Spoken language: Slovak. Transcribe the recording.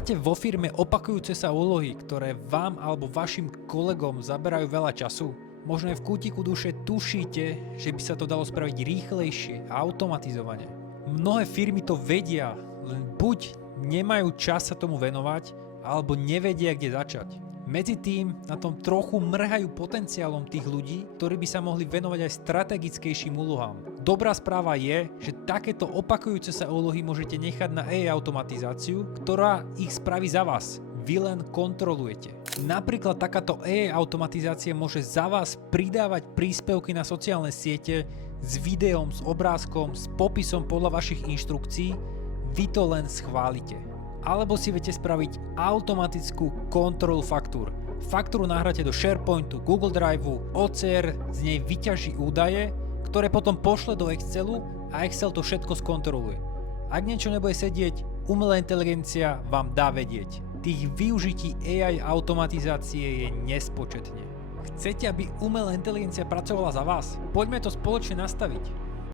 Máte vo firme opakujúce sa úlohy, ktoré vám alebo vašim kolegom zaberajú veľa času? Možno aj v kútiku duše tušíte, že by sa to dalo spraviť rýchlejšie a automatizovane. Mnohé firmy to vedia, len buď nemajú čas sa tomu venovať, alebo nevedia, kde začať. Medzi tým na tom trochu mrhajú potenciálom tých ľudí, ktorí by sa mohli venovať aj strategickejším úlohám. Dobrá správa je, že takéto opakujúce sa úlohy môžete nechať na AI automatizáciu, ktorá ich spraví za vás. Vy len kontrolujete. Napríklad takáto AI automatizácia môže za vás pridávať príspevky na sociálne siete s videom, s obrázkom, s popisom podľa vašich inštrukcií. Vy to len schválite. Alebo si viete spraviť automatickú kontrolu faktúr. Faktúru nahráte do SharePointu, Google Driveu, OCR z nej vyťaží údaje, ktoré potom pošle do Excelu a Excel to všetko skontroluje. Ak niečo nebude sedieť, umelá inteligencia vám dá vedieť. Tých využití AI automatizácie je nespočetne. Chcete, aby umelá inteligencia pracovala za vás? Poďme to spoločne nastaviť.